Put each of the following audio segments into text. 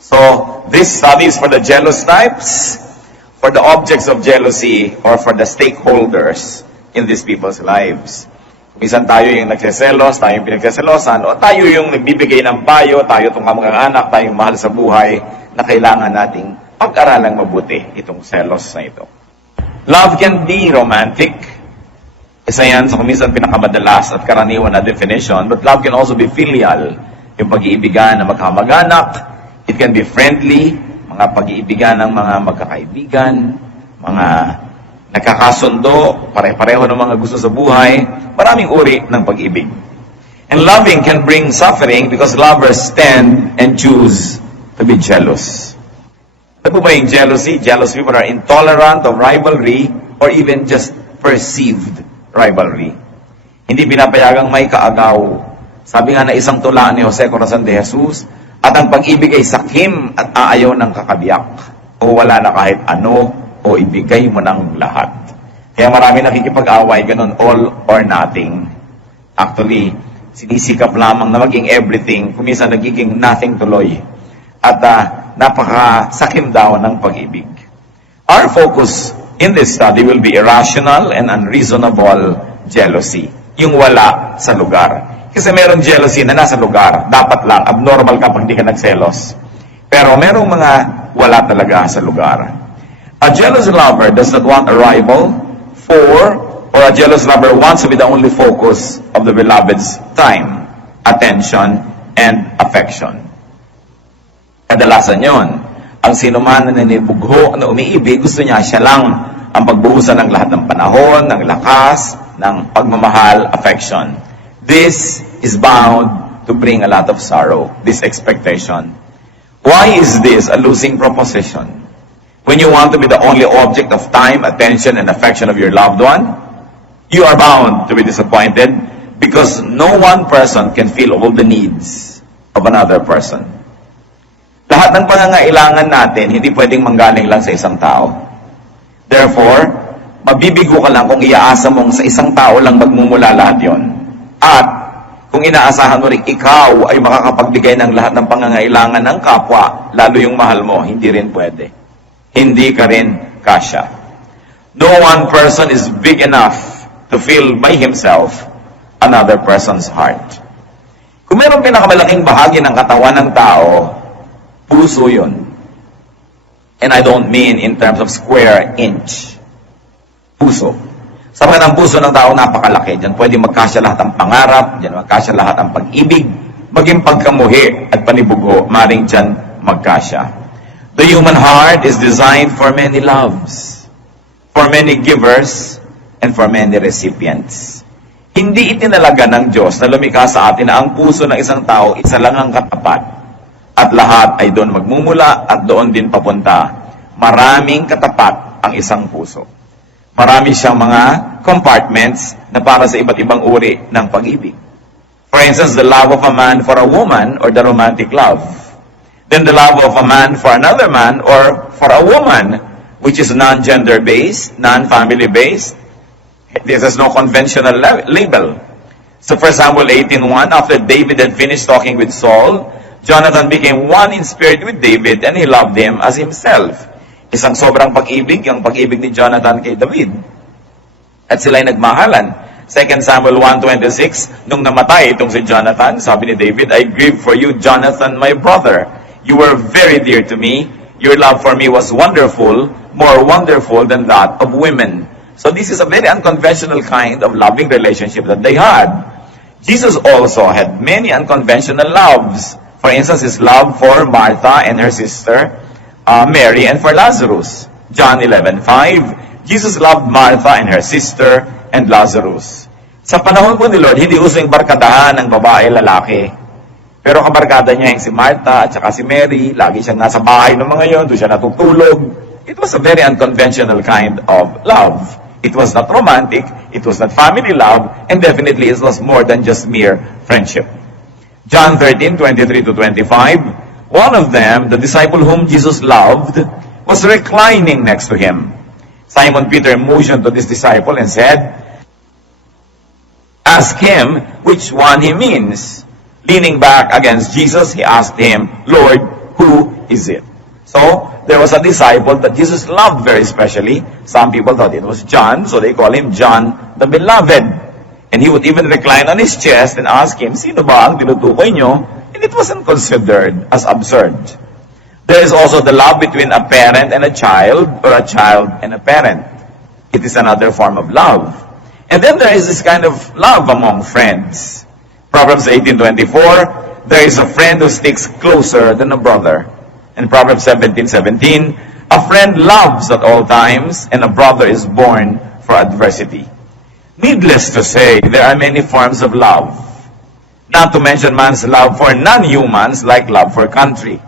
So, this study is for the jealous types, for the objects of jealousy, or for the stakeholders in these people's lives. Minsan tayo yung nagseselos, tayo yung pinagseselosan, o tayo yung nagbibigay ng payo, tayo itong kamag-anak, tayo yung mahal sa buhay, na kailangan nating pag-aralang mabuti itong selos na ito. Love can be romantic. Isa yan sa kuminsan pinakamadalas at karaniwan na definition, but love can also be filial, yung pag-iibigan na magkamag-anak. It can be friendly, mga pag-iibigan ng mga magkakaibigan, mga nagkakasundo, pare-pareho ng mga gusto sa buhay, maraming uri ng pag-ibig. And loving can bring suffering because lovers tend and choose to be jealous. Ano po ba yung jealousy? Jealous people are intolerant of rivalry or even just perceived rivalry. Hindi pinapayagang may kaagaw. Sabi nga na isang tula ni Jose Corazon de Jesus, at ang pag-ibig ay sakim at aayaw ng kakabiyak, o wala na kahit ano, o ibigay mo ng lahat. Kaya marami nakikipag-away, ganun, all or nothing. Actually, sinisikap lamang na maging everything, kuminsan nagiging nothing tuloy. At napakasakim daw ng pag-ibig. Our focus in this study will be irrational and unreasonable jealousy. Yung wala sa lugar. Kasi meron jealousy na nasa lugar. Dapat lang, abnormal ka pag di ka nagselos. Pero merong mga wala talaga sa lugar. A jealous lover does not want a rival or a jealous lover wants to be the only focus of the beloved's time, attention, and affection. Kadalasan yon, ang sinuman na nanibugho, na umiibig, gusto niya siya lang ang pagbuhusan ng lahat ng panahon, ng lakas, ng pagmamahal, affection. This is bound to bring a lot of sorrow, this expectation. Why is this a losing proposition? When you want to be the only object of time, attention, and affection of your loved one, you are bound to be disappointed because no one person can fill all the needs of another person. Lahat ng pangangailangan natin, hindi pwedeng manggaling lang sa isang tao. Therefore, mabibigo ka lang kung iaasa mong sa isang tao lang magmumula lahat yon. At kung inaasahan mo rin ikaw ay makakapagbigay ng lahat ng pangangailangan ng kapwa, lalo yung mahal mo, hindi rin pwede. Hindi ka rin kasya. No one person is big enough to fill by himself another person's heart. Kung mayroong pinakamalaking bahagi ng katawan ng tao, puso yun. And I don't mean in terms of square inch. Puso. Sabi ng puso ng tao, napakalaki. Diyan pwede magkasya lahat ng pangarap, diyan magkasya lahat ng pag-ibig, maging pagkamuhi at panibugo, maring diyan magkasya. The human heart is designed for many loves, for many givers, and for many recipients. Hindi itinalaga ng Diyos na lumikha sa atin na ang puso ng isang tao, isa lang ang katapat. At lahat ay doon magmumula at doon din papunta. Maraming katapat ang isang puso. Marami siyang mga compartments na para sa iba't ibang uri ng pag-ibig. For instance, the love of a man for a woman or the romantic love. Then the love of a man for another man or for a woman, which is non-gender-based, non-family-based. This has no conventional label. So 1 Samuel 18:1, after David had finished talking with Saul, Jonathan became one in spirit with David and he loved him as himself. Isang sobrang pag-ibig, yung pag-ibig ni Jonathan kay David. At sila'y nagmahalan. 2 Samuel 1:26, nung namatay itong si Jonathan, sabi ni David, I grieve for you, Jonathan, my brother. You were very dear to me. Your love for me was wonderful, more wonderful than that of women. So this is a very unconventional kind of loving relationship that they had. Jesus also had many unconventional loves. For instance, his love for Martha and her sister, Mary, and for Lazarus. John 11:5, Jesus loved Martha and her sister and Lazarus. Sa panahon po ni Lord, hindi uso yung barkadahan ng babae, lalaki. Pero kabarkada niya yung si Martha at saka si Mary. Lagi siyang nasa bahay ng mga yon, doon siya natutulog. It was a very unconventional kind of love. It was not romantic, it was not family love, and definitely it was more than just mere friendship. John 13:23-25, one of them, the disciple whom Jesus loved, was reclining next to him. Simon Peter motioned to this disciple and said, ask him which one he means. Leaning back against Jesus, he asked him, Lord, who is it? So, there was a disciple that Jesus loved very specially. Some people thought it was John, so they call him John the Beloved. And he would even recline on his chest and ask him, sino ba ang tinutukoy nyo? And it wasn't considered as absurd. There is also the love between a parent and a child, or a child and a parent. It is another form of love. And then there is this kind of love among friends. Proverbs 18:24, there is a friend who sticks closer than a brother. And Proverbs 17:17, a friend loves at all times, and a brother is born for adversity. Needless to say, there are many forms of love. Not to mention man's love for non-humans, like love for country,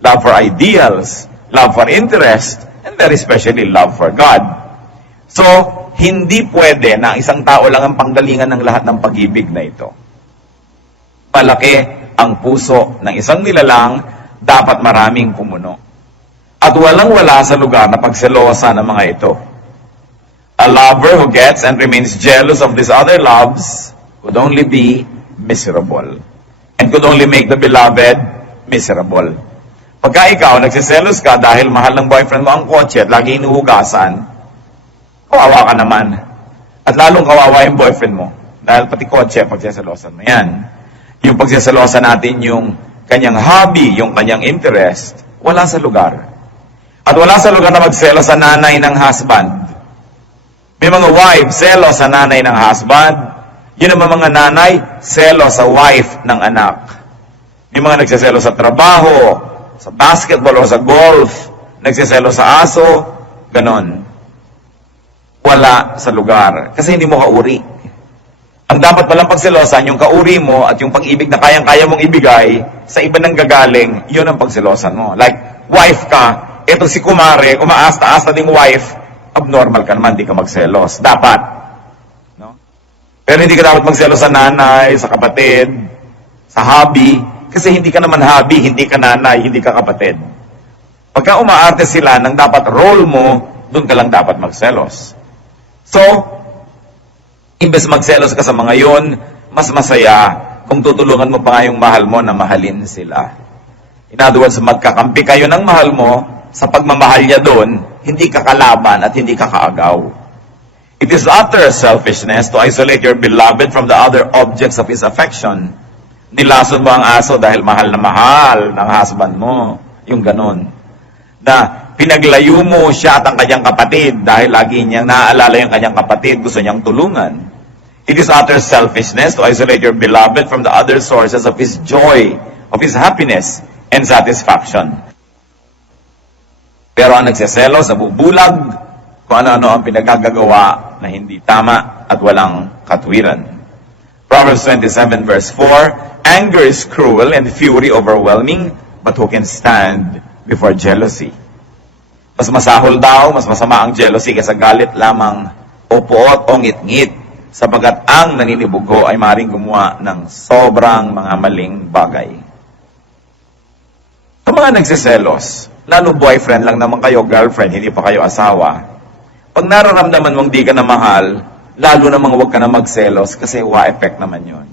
love for ideals, love for interest, and very especially love for God. So, hindi pwede na isang tao lang ang panggalingan ng lahat ng pag-ibig na ito. Palaki ang puso ng isang nilalang, dapat maraming pumuno. At walang-wala sa lugar na pagselosa ng mga ito. A lover who gets and remains jealous of these other loves could only be miserable. And could only make the beloved miserable. Pagka ikaw, nagsiselos ka dahil mahal ng boyfriend mo ang kotse at lagi inuhugasan, kawawa ka naman. At lalong kawawa yung boyfriend mo. Dahil pati kotse, pagsiselosan mo yan. Yung pagsiselosan natin, yung kanyang hobby, yung kanyang interest, wala sa lugar. At wala sa lugar na magselos sa nanay ng husband. May mga wife, selos sa nanay ng husband. Yun naman mga nanay, selos sa wife ng anak. May mga nagsiselos sa trabaho, sa basketball o sa golf, nagsiselos sa aso, ganon. Wala sa lugar. Kasi hindi mo kauri. Ang dapat palang pagselosan, yung kauri mo at yung pag-ibig na kayang-kaya mong ibigay sa iba nang gagaling, yun ang pagselosan mo. Like, wife ka, eto si kumare, umaasta-asta ding wife, abnormal ka naman, di ka magselos. Dapat. No? Pero hindi ka dapat magselos sa nanay, sa kapatid, sa hobby, kasi hindi ka naman hobby, hindi ka nanay, hindi ka kapatid. Pagka umaarte sila ng dapat role mo, doon ka lang dapat magselos. So, imbes magselos ka sa mga yon, mas masaya kung tutulungan mo pa nga yung mahal mo na mahalin sila. In other words, magkakampi kayo ng mahal mo, sa pagmamahal niya doon, hindi ka kalaban at hindi ka kaagaw. It is utter selfishness to isolate your beloved from the other objects of his affection. Nilason mo ang aso dahil mahal na mahal ng husband mo. Yung ganon. Na pinaglayo mo siya at ang kanyang kapatid dahil lagi niyang naaalala yung kanyang kapatid, gusto niyang tulungan. It is utter selfishness to isolate your beloved from the other sources of his joy, of his happiness, and satisfaction. Pero ang nagseselos, nabubulag, kung ano-ano ang pinagagagawa na hindi tama at walang katwiran. Proverbs 27 verse 4, anger is cruel and fury overwhelming, but who can stand before jealousy? Mas masahol daw, mas masama ang jealousy kaysa galit lamang o puot o ngit-ngit, sapagat ang naninibugo ay maring gumawa ng sobrang mga maling bagay. Sa mga nagsiselos, lalo boyfriend lang naman kayo, girlfriend, hindi pa kayo asawa, pag nararamdaman mong di ka na mahal, lalo namang huwag ka na magselos kasi wa-effect naman yon.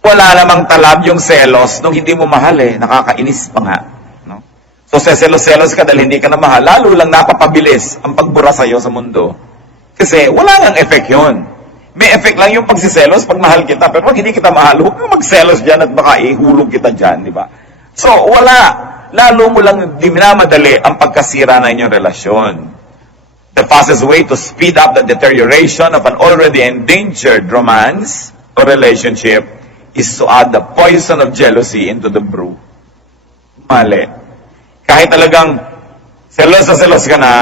Wala namang talab yung selos nung hindi mo mahal nakakainis pa nga. No? So seselos-selos ka dahil hindi ka na mahal, lalo lang napapabilis ang pagbura sa'yo sa mundo. Kasi wala ngang effect yun. May effect lang yung pagsiselos pag mahal kita. Pero pag hindi kita mahal, huwag kang magselos dyan at baka ihulog kita dyan, di ba? So, wala. Lalo mo lang dinamadali ang pagkasira na inyong relasyon. The fastest way to speed up the deterioration of an already endangered romance or relationship is to add the poison of jealousy into the brew. Mali. Kahit talagang selos na selos ka na,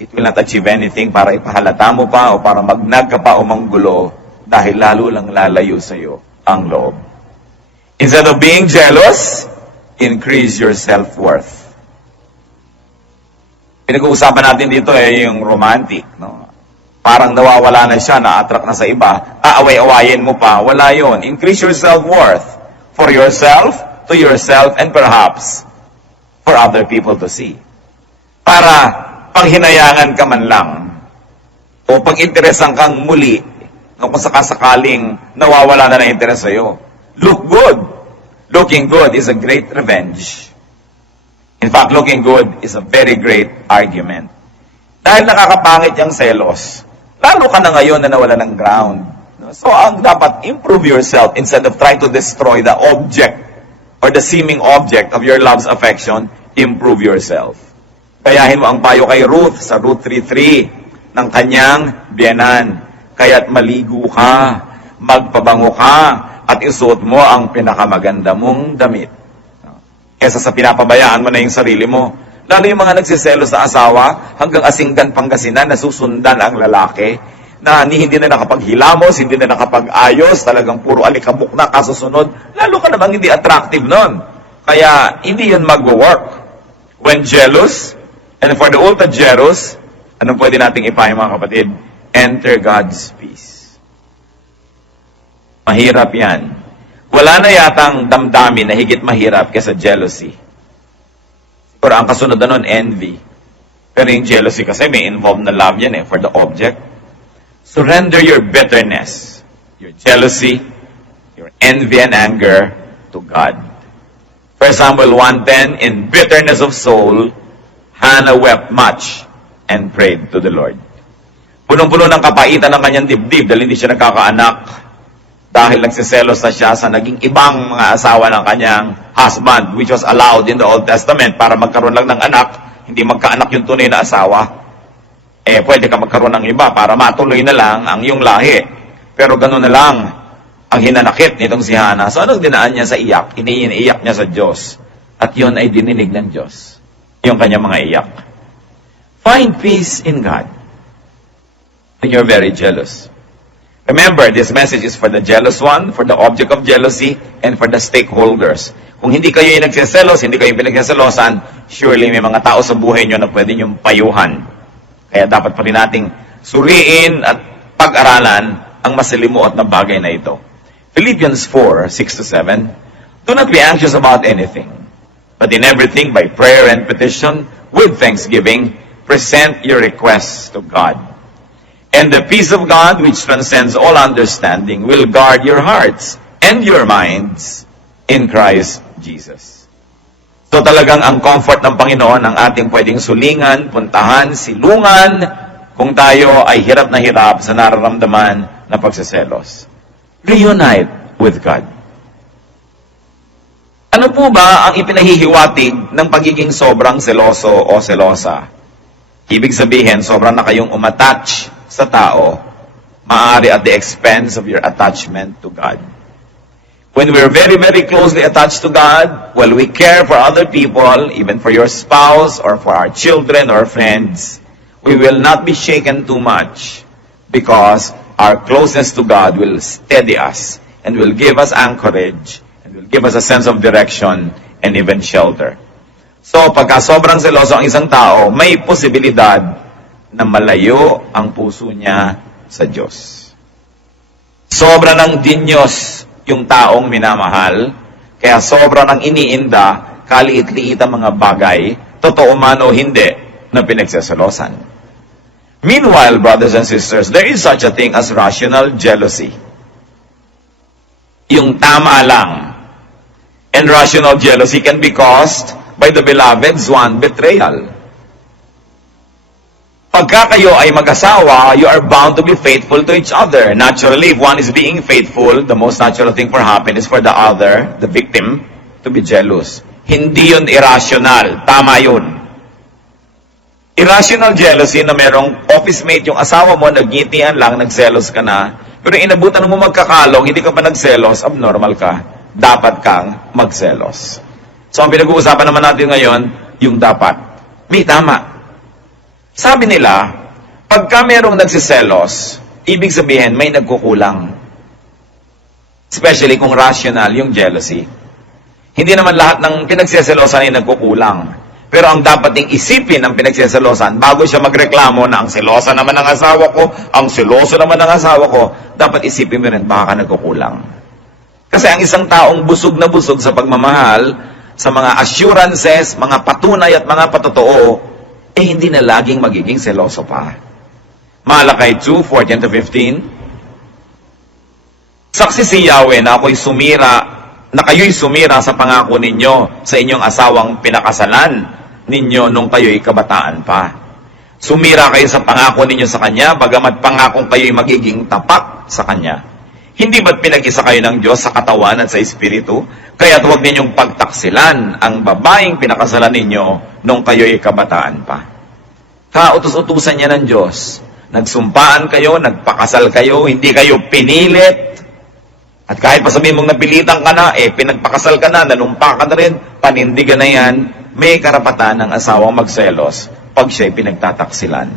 it will not achieve anything para ipahalata mo pa o para magnag ka pa o manggulo dahil lalo lang lalayo sa iyo ang loob. Instead of being jealous, increase your self-worth. Pinag-uusapan natin dito yung romantic. No? Parang nawawala na siya, na-attract na sa iba. Aaway-awayin mo pa. Wala yon. Increase your self-worth for yourself, to yourself, and perhaps for other people to see. Para pag hinayangan ka man lang, o pag interesan kang muli, kung sakasakaling nawawala na ng interes sa'yo, look good. Looking good is a great revenge. In fact, looking good is a very great argument. Dahil nakakapangit yung selos, lalo ka na ngayon na nawala ng ground. So, ang dapat, improve yourself instead of trying to destroy the object or the seeming object of your love's affection, improve yourself. Kayahin mo ang payo kay Ruth sa Ruth 3:3 ng kanyang biyenan. Kaya't maligo ka, magpabango ka, at isuot mo ang pinakamaganda mong damit. Kesa sa pinapabayaan mo na yung sarili mo. Lalo yung mga nagsiselos sa asawa, hanggang Asinggan, Pangasinan, nasusundan ang lalaki, na hindi na nakapaghilamos, hindi na nakapag-ayos, talagang puro alikabok na kasusunod, lalo ka namang hindi attractive nun. Kaya, hindi yun mag-work. When jealous, and for the ultra jealous, anong pwede nating ipahin mga kapatid? Enter God's peace. Mahirap yan. Wala na yatang damdamin na higit mahirap kaysa jealousy. Pero ang kasunod na nun, envy. Pero yung jealousy kasi may involved na love yan for the object. Surrender your bitterness, your jealousy, your envy and anger to God. 1 Samuel 1:10, in bitterness of soul, Hannah wept much and prayed to the Lord. Punong-puno ng kapaitan ng kanyang dibdib dahil hindi siya nagkakaanak. Dahil nagsiselos na siya sa naging ibang mga asawa ng kanyang husband, which was allowed in the Old Testament para magkaroon lang ng anak, hindi magkaanak yung tunay na asawa. Pwede ka magkaroon ng iba para matuloy na lang ang iyong lahi. Pero gano'n na lang ang hinanakit nitong si Hannah. So anong dinaan niya sa iyak? Iniiyak niya sa Diyos. At yun ay dininig ng Diyos. Yung kanyang mga iyak. Find peace in God when you're very jealous. Remember, this message is for the jealous one, for the object of jealousy, and for the stakeholders. Kung hindi kayo yung nagsiselos, hindi kayo yung pinagsiselosan, surely may mga tao sa buhay nyo na pwede nyo payuhan. Kaya dapat pa rin nating suriin at pag-aralan ang masalimuot na bagay na ito. Philippians 4:6-7, do not be anxious about anything, but in everything by prayer and petition, with thanksgiving, present your requests to God. And the peace of God, which transcends all understanding, will guard your hearts and your minds in Christ Jesus. So talagang ang comfort ng Panginoon ang ating pwedeng sulingan, puntahan, silungan, kung tayo ay hirap na hirap sa nararamdaman na pagsiselos. Reunite with God. Ano po ba ang ipinahihiwatig ng pagiging sobrang seloso o selosa? Ibig sabihin, sobrang na kayong umattach sa tao, maaari at the expense of your attachment to God. When we're very, very closely attached to God, well, we care for other people, even for your spouse or for our children or friends, we will not be shaken too much because our closeness to God will steady us and will give us anchorage and will give us a sense of direction and even shelter. So, pagka sobrang seloso ang isang tao, may posibilidad na malayo ang puso niya sa Diyos. Sobra ng dinyos yung taong minamahal, kaya sobra ng iniinda, kaliit-liit ang mga bagay, totoo man o hindi, na pinagsasalosan. Meanwhile, brothers and sisters, there is such a thing as rational jealousy. Yung tama lang. And rational jealousy can be caused by the beloved's one betrayal. Pagka kayo ay mag-asawa, you are bound to be faithful to each other. Naturally, if one is being faithful, the most natural thing for happen is for the other, the victim, to be jealous. Hindi yun irrational. Tama yun. Irrational jealousy na merong office mate yung asawa mo, nagngitian lang, nagselos ka na, pero inabutan mo magkakalong, hindi ka pa nagselos, abnormal ka. Dapat kang magselos. So, ang pinag-uusapan naman natin ngayon, yung dapat. May tama. Sabi nila, pagka merong nagsiselos, ibig sabihin may nagkukulang. Especially kung rational yung jealousy. Hindi naman lahat ng pinagsiselosan ay nagkukulang. Pero ang dapat ding isipin ng pinagsiselosan, bago siya magreklamo na ang selosa naman ng asawa ko, ang seloso naman ng asawa ko, dapat isipin mo rin baka nagkukulang. Kasi ang isang taong busog na busog sa pagmamahal, sa mga assurances, mga patunay at mga patotoo, hindi na laging magiging seloso pa. Malakay 2:14-15, saksi si Yahweh na ako'y sumira na kayo'y sumira sa pangako ninyo sa inyong asawang pinakasalan ninyo nung kayo'y kabataan pa. Sumira kayo sa pangako ninyo sa Kanya, bagamat pangakong kayo'y magiging tapat sa Kanya. Hindi ba't pinag-isa kayo ng Diyos sa katawan at sa Espiritu? Kaya't huwag ninyong pagtaksilan ang babaeng pinakasalan ninyo nung kayo'y kabataan pa. Kautos-utusan niya ng Diyos. Nagsumpaan kayo, nagpakasal kayo, hindi kayo pinilit. At kahit pa sabihin mong napilitan ka na, pinagpakasal ka na, nanumpa ka na rin, panindigan na yan, may karapatan ng asawang magselos pag siya'y pinagtataksilan.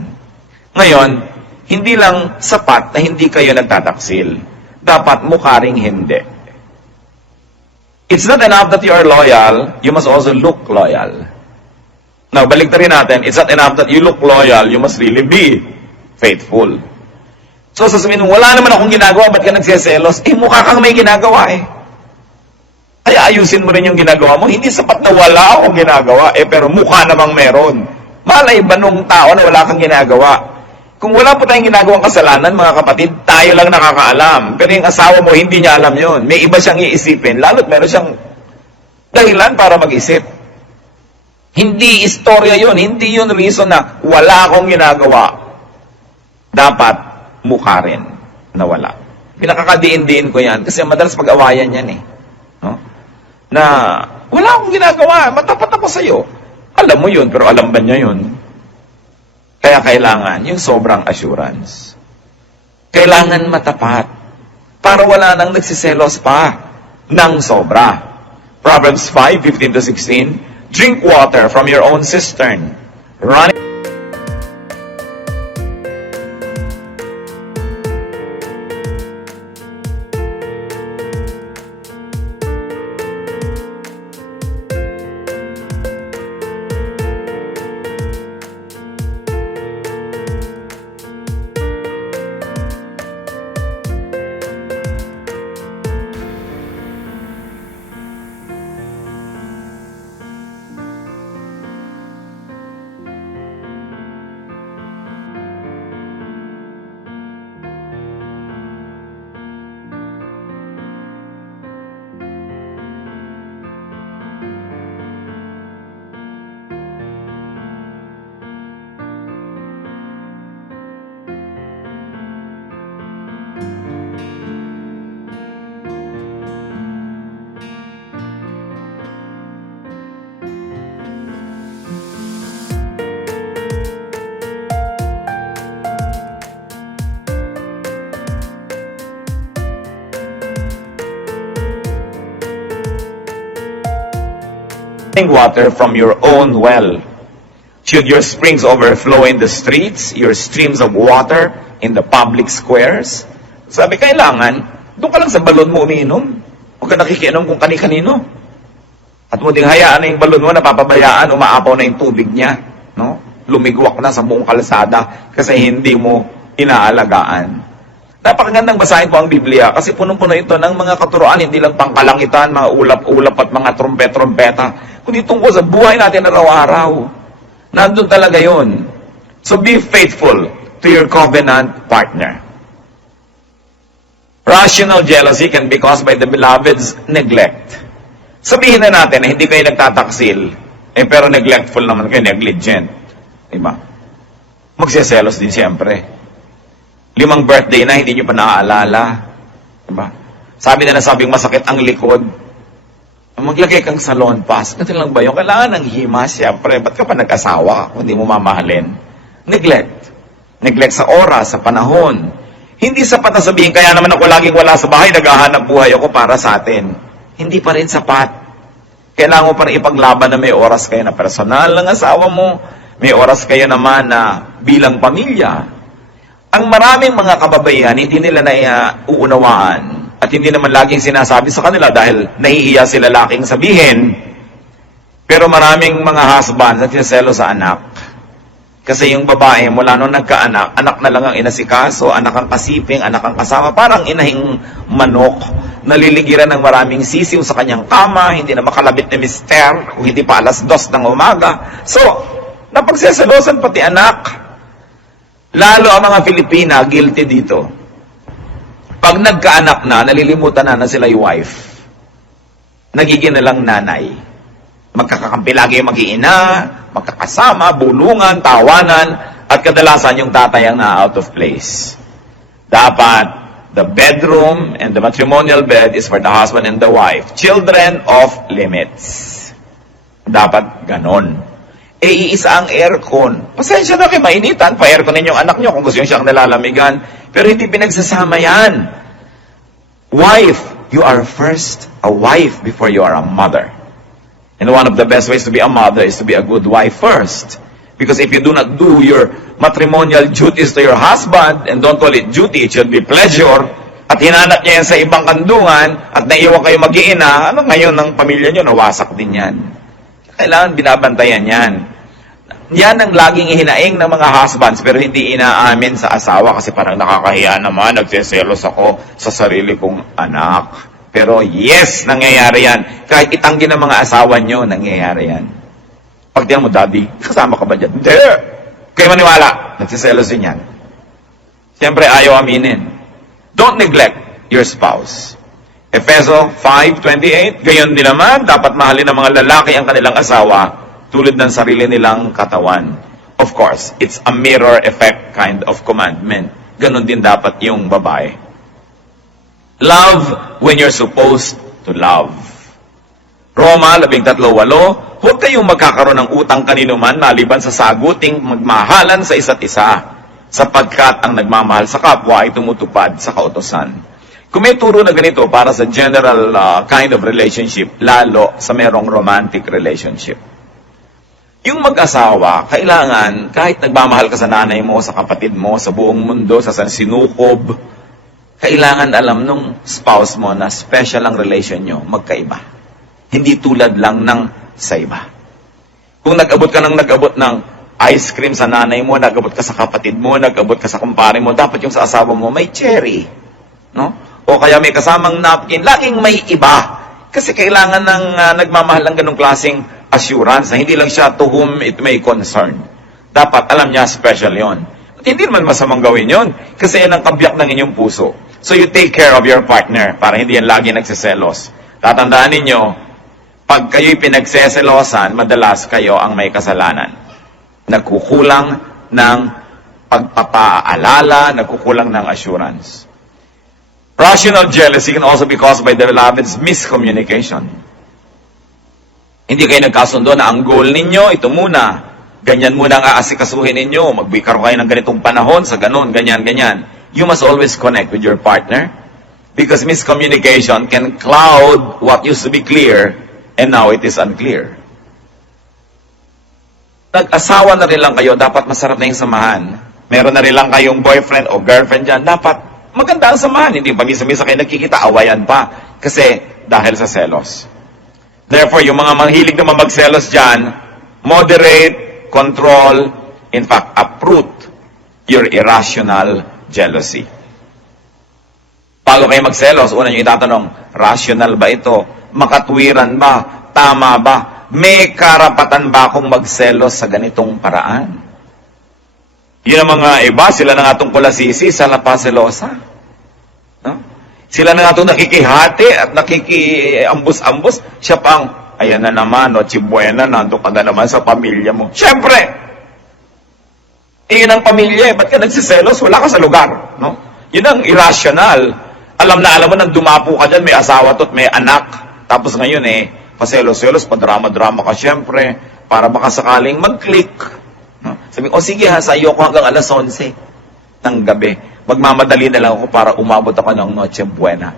Ngayon, hindi lang sapat na hindi kayo nagtataksil. Dapat mukha ring hindi. It's not enough that you are loyal, you must also look loyal. Now, balik rin natin, it's not enough that you look loyal, you must really be faithful. So, sasabihin mo, wala naman akong ginagawa, ba't ka nagsiselos? Mukha kang may ginagawa Kaya ayusin mo rin yung ginagawa mo. Hindi sapat na wala akong ginagawa, pero mukha namang meron. Malay ba nung tao na wala kang ginagawa? Kung wala po tayong ginagawang kasalanan, mga kapatid, tayo lang nakakaalam. Pero yung asawa mo, hindi niya alam yon. May iba siyang iisipin, lalo't meron siyang dahilan para mag-isip. Hindi istorya yon, hindi yun reason na wala akong ginagawa. Dapat mukha rin na wala. Pinakakadiin-diin ko yan kasi madalas pag-awayan yan No? Na wala akong ginagawa, matapat ako sa'yo. Alam mo yun, pero alam ba niya yun? Kaya kailangan yung sobrang assurance. Kailangan matapat para wala nang nagsiselos pa ng sobra. Proverbs 5:15-16, drink water from your own cistern, running water from your own well. Should your springs overflow in the streets, your streams of water in the public squares? Sabi, kailangan, doon ka lang sa balon mo umiinom. Huwag ka nakikiinom kung kani-kanino. At mo ding hayaan na yung balon mo, napapabayaan, umaapaw na yung tubig niya. No? Lumigwak na sa buong kalsada kasi hindi mo inaalagaan. Napakagandang basahin po ang Biblia kasi punong-puno ito ng mga katuroan, hindi lang pangkalangitan, mga ulap-ulap at mga trompet-trompeta, kundi tungkol sa buhay natin araw-araw. Nandun talaga yun. So be faithful to your covenant partner. Rational jealousy can be caused by the beloved's neglect. Sabihin na natin na hindi kayo nagtataksil, pero neglectful naman kayo, negligent. Diba? Magsiselos din siyempre. 5 birthday na, hindi nyo pa naaalala. Diba? Sabi na nasabing masakit ang likod. Maglagay kang salon pass. Kasi lang ba yun? Kailangan ng hima, siyempre. Ba't ka pa nag-asawa kung hindi mo mamahalin? Neglect. Neglect sa oras, sa panahon. Hindi sapat na sabihin, kaya naman ako laging wala sa bahay, naghahanap buhay ako para sa atin. Hindi pa rin sapat. Kailangan mo pa rin ipaglaban na may oras kayo na personal ng asawa mo. May oras kayo naman na bilang pamilya. Ang maraming mga kababaihan, hindi nila nauunawaan at hindi naman laging sinasabi sa kanila dahil nahihiya sila laking sabihin. Pero maraming mga husband na sinselo sa anak. Kasi yung babae, mula nung nagkaanak, anak na lang ang inasikaso, anak ang kasiping, anak ang kasama, parang inahing manok, naliligiran ng maraming sisiw sa kanyang kama, hindi na makalabit ni mister, kung hindi pa 2:00 ng umaga. So, napagseselosan pati anak. Lalo ang mga Filipina, guilty dito. Pag nagkaanak na, nalilimutan na sila yung wife. nagiging na lang nanay. Magkakakampi lagi yung mag-iina, magkakasama, bulungan, tawanan, at kadalasan yung tatay ang na out of place. Dapat, the bedroom and the matrimonial bed is for the husband and the wife. Children off limits. Dapat ganon. Iisa ang aircon. Pasensya na kayo, mainitan. Pa-aircon ninyong anak nyo kung gusto nyo siyang nalalamigan. Pero hindi pinagsasama yan. Wife, you are first a wife before you are a mother. And one of the best ways to be a mother is to be a good wife first. Because if you do not do your matrimonial duties to your husband, and don't call it duty, it should be pleasure, at hinanap niya yan sa ibang kandungan, at naiwan kayo mag-iina, ano ngayon ng pamilya nyo, nawasak din yan. Kailangan binabantayan yan. Yan ang laging ihinaing ng mga husbands, pero hindi inaamin sa asawa kasi parang nakakahiya naman, nagseselos ako sa sarili kong anak. Pero yes, nangyayari yan. Kahit itanggi ng mga asawa nyo, nangyayari yan. Pag diyan mo, Daddy, kasama ka ba dyan? Hindi! Kayo maniwala, nagseselos din yan. Siyempre, ayaw aminin. Don't neglect your spouse. Efeso 5:28, gayon din naman, dapat mahalin ng mga lalaki ang kanilang asawa tulad ng sarili nilang katawan. Of course, it's a mirror effect kind of commandment. Ganon din dapat yung babae. Love when you're supposed to love. Roma 13:8, huwag kayong magkakaroon ng utang kanino man maliban sa saguting magmahalan sa isa't isa, sapagkat ang nagmamahal sa kapwa ay tumutupad sa kautusan. Kung may turo na ganito para sa general kind of relationship, lalo sa merong romantic relationship. Yung mag-asawa, kailangan, kahit nagmamahal ka sa nanay mo, sa kapatid mo, sa buong mundo, sa sinukob, kailangan alam nung spouse mo na special ang relation nyo, magkaiba. Hindi tulad lang ng sa iba. Kung nag-abot ka ng ice cream sa nanay mo, nag-abot ka sa kapatid mo, nag-abot ka sa kumpare mo, dapat yung sa asawa mo may cherry. No? O kaya may kasamang napkin, laging may iba. Kasi kailangan ng nagmamahal ng ganong klaseng assurance na hindi lang siya to whom it may concern. Dapat alam niya special yon. At hindi naman masamang gawin yon kasi yan ang kabyak ng inyong puso. So you take care of your partner para hindi yan lagi nagsiselos. Tatandaan ninyo, pag kayo'y pinagseselosan, madalas kayo ang may kasalanan. Nagkukulang ng pagpapaalala, nagkukulang ng assurance. Rational jealousy can also be caused by the beloved's miscommunication. Hindi kayo nagkasundo na ang goal ninyo, ito muna. Ganyan muna ang aasikasuhin ninyo. Magbikaro kayo ng ganitong panahon sa ganon, ganyan, ganyan. You must always connect with your partner because miscommunication can cloud what used to be clear and now it is unclear. Nag-asawa na rin lang kayo, dapat masarap na yung samahan. Meron na rin lang kayong boyfriend o girlfriend dyan, dapat maganda ang samahan, hindi pag-isa-misa kayo nagkikita, awayan pa. Kasi dahil sa selos. Therefore, yung mga manghilig naman magselos dyan, moderate, control, in fact, uproot your irrational jealousy. Bago kayo magselos, una nyo itatanong, rational ba ito? Makatwiran ba? Tama ba? May karapatan ba akong magselos sa ganitong paraan? Yun ang mga iba, sila na nga itong kulasisi sa lapaselosa. No? Sila na nga itong nakikihati at nakikiambus-ambus. Siya pang, ayan na naman, no, chibuena, nandun ka na naman sa pamilya mo. Siyempre! Yun ang pamilya, ba't ka nagsiselos? Wala ka sa lugar. No? Yun ang irrational. Alam na alam mo, nang dumapo ka dyan, may asawa to't may anak. Tapos ngayon paselos-selos, padrama-drama ka siyempre, para baka sakaling mag-click. No? Sabi ko, sige ha, sayo ko hanggang alas 11 ng gabi. Magmamadali na lang ako para umabot ako ng Noche Buena.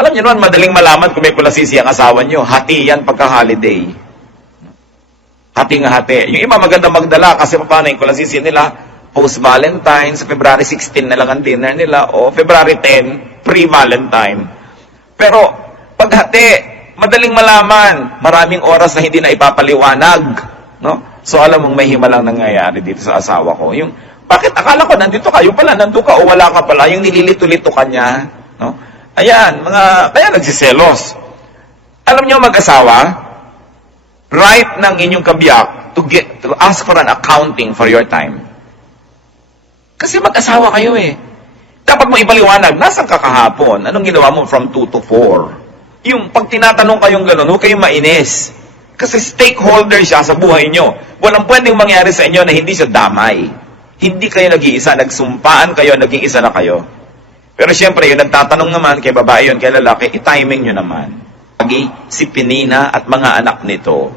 Alam niyo naman, madaling malaman kung may kulasisi ang asawa niyo. Hati yan pagka-holiday. Hati nga hati. Yung iba maganda magdala kasi paano yung kulasisi nila, post-Valentine's, February 16 na lang ang dinner nila, o February 10, pre-Valentine. Pero, pag hati, madaling malaman, maraming oras na hindi na ipapaliwanag. No? So, alam mong may himalang nangyayari dito sa asawa ko. Yung, bakit akala ko nandito kayo pala, nandun ka o wala ka pala, yung nililito-lito ka niya. No? Ayan, kaya nagsiselos. Alam niyo mag-asawa, right ng inyong kabiyak to ask for an accounting for your time. Kasi mag-asawa kayo Dapat mo ipaliwanag, nasan ka kahapon? Anong ginawa mo from 2 to 4? Yung pag tinatanong kayong gano'n, huwag kayong mainis. Kasi stakeholder siya sa buhay nyo. Walang pwedeng mangyari sa inyo na hindi siya damay. Hindi kayo nag-iisa, nagsumpaan kayo, naging isa na kayo. Pero siyempre, yung nagtatanong naman kay babae yun, kay lalaki, i-timing nyo naman. Lagi si Penina at mga anak nito.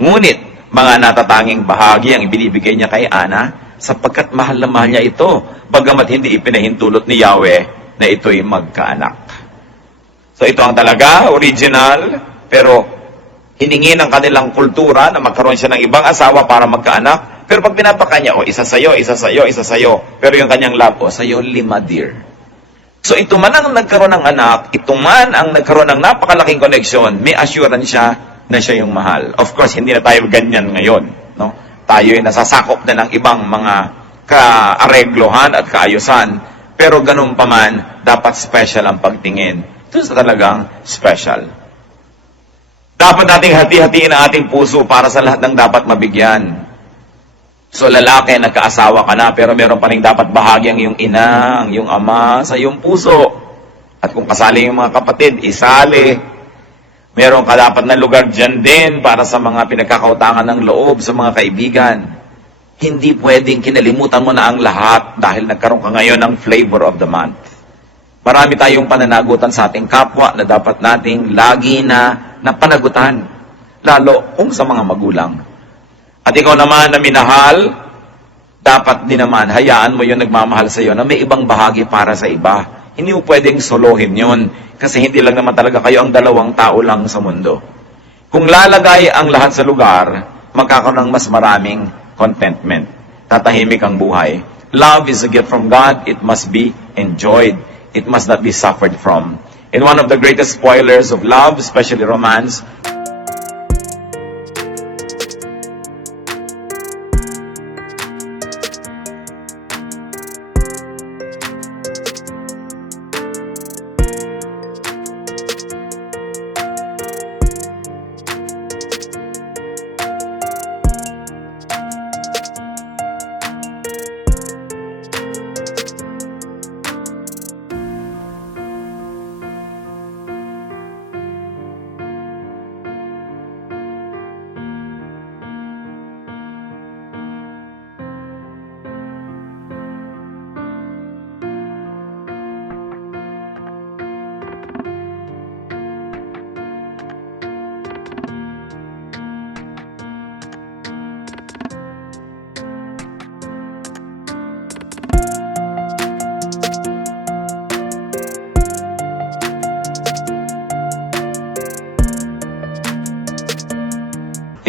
Ngunit, mga natatanging bahagi ang ibinibigay niya kay Ana, sapagkat mahal na mahal niya ito, bagamat hindi ipinahintulot ni Yahweh na ito'y magkaanak. So ito ang talaga, original, pero hiningi ng kanilang kultura na magkaroon siya ng ibang asawa para magkaanak. Pero pag pinapakanya, isa sa'yo, isa sa'yo, isa sa'yo. Pero yung kanyang love, sa'yo 5 dear. So ito man ang nagkaroon ng anak, ito man ang nagkaroon ng napakalaking connection, may assurance siya na siya yung mahal. Of course, hindi na tayo ganyan ngayon. No? Tayo ay nasasakop na ng ibang mga kaareglohan at kaayusan. Pero ganun pa man, dapat special ang pagtingin. Ito sa talagang special. Dapat nating hati-hatiin ang ating puso para sa lahat ng dapat mabigyan. So lalaki, nagkaasawa ka na, pero meron pa rin dapat bahagi ang iyong ina, ang iyong ama sa iyong puso. At kung kasali yung mga kapatid, isali. Meron ka dapat na lugar dyan din para sa mga pinagkakautangan ng loob, sa mga kaibigan. Hindi pwedeng kinalimutan mo na ang lahat dahil nagkaroon ka ngayon ng flavor of the month. Marami tayong pananagutan sa ating kapwa na dapat nating lagi na panagutan. Lalo kung sa mga magulang. At ikaw naman na minahal, dapat din naman hayaan mo yung nagmamahal sa iyo na may ibang bahagi para sa iba. Hindi mo pwedeng solohin yun kasi hindi lang naman talaga kayo ang dalawang tao lang sa mundo. Kung lalagay ang lahat sa lugar, magkakaroon ng mas maraming contentment. Tatahimik ang buhay. Love is a gift from God. It must be enjoyed. It must not be suffered from. And one of the greatest spoilers of love, especially romance,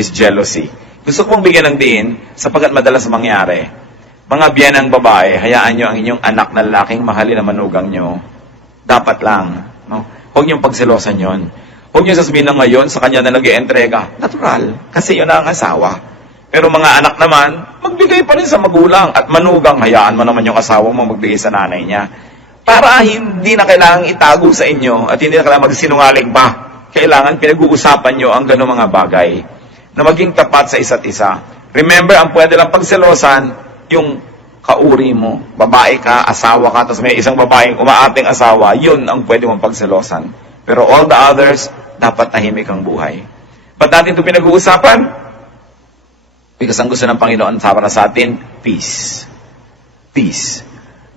is jealousy. Gusto kong bigyan ng diin sapagkat madalas mangyari. Mga biyanang babae, hayaan nyo ang inyong anak na lalaking mahalin na manugang nyo. Dapat lang. No? Huwag niyong pagselosan yon. Huwag niyo sasabihin na ngayon sa kanya na nag-i-entrega. Natural. Kasi yun na ang asawa. Pero mga anak naman, magbigay pa rin sa magulang. At manugang, hayaan mo naman yung asawa mo magbigay sa nanay niya. Para hindi na kailangang itago sa inyo at hindi na kailangang magsinungaling pa. Kailangan pinag-uusapan nyo ang gano'ng mga bagay na maging tapat sa isa't isa. Remember, ang pwede lang pagselosan, yung kauri mo, babae ka, asawa ka, tapos may isang babaeng umaating asawa, yun ang pwede mong pagselosan. Pero all the others, dapat tahimik ang buhay. Ba't natin ito pinag-uusapan? Because ang gusto ng Panginoon para sa atin, peace. Peace.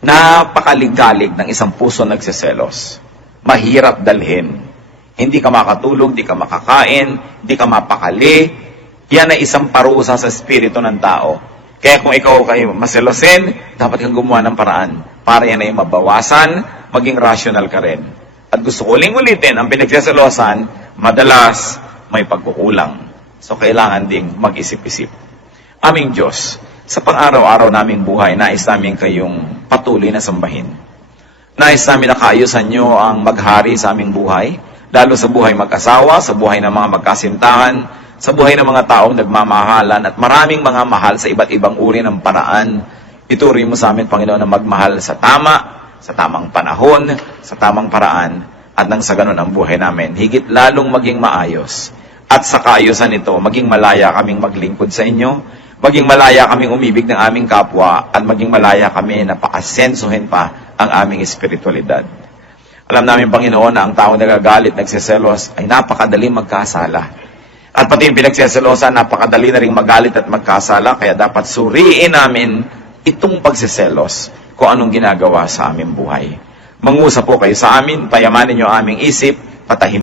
Napakaliggalig ng isang puso nagseselos. Mahirap dalhin. Hindi ka makatulog, hindi ka makakain, hindi ka mapakali. Yan ay isang parusa sa espiritu ng tao. Kaya kung ikaw kayo maselosin, dapat kang gumawa ng paraan para yan ay mabawasan, maging rational ka rin. At gusto ko ulitin, ang pinagseselosan, madalas may pagkukulang. So kailangan ding mag-isip-isip. Aming Diyos, sa pang-araw-araw naming buhay, nais namin kayong patuloy na sambahin. Nais namin na kaayusan nyo ang maghari sa aming buhay, lalo sa buhay mag-asawa, sa buhay ng mga magkasintahan, sa buhay ng mga taong nagmamahalan at maraming mga mahal sa iba't ibang uri ng paraan. Ituri mo sa amin, Panginoon, na magmahal sa tamang panahon, sa tamang paraan, at nang sa ganun ang buhay namin, higit lalong maging maayos. At sa kaayusan nito, maging malaya kaming maglingkod sa inyo, maging malaya kaming umibig ng aming kapwa, at maging malaya kami na pakasensuhin pa ang aming espiritualidad. Alam namin, Panginoon, na ang tao nagagalit, nagseselos, ay napakadali magkasala. At pati yung pinagseselosan, napakadali na rin magalit at magkasala, kaya dapat suriin namin itong pagseselos kung anong ginagawa sa aming buhay. Mangusap po kayo sa amin, payamanin niyo aming isip, patahimik.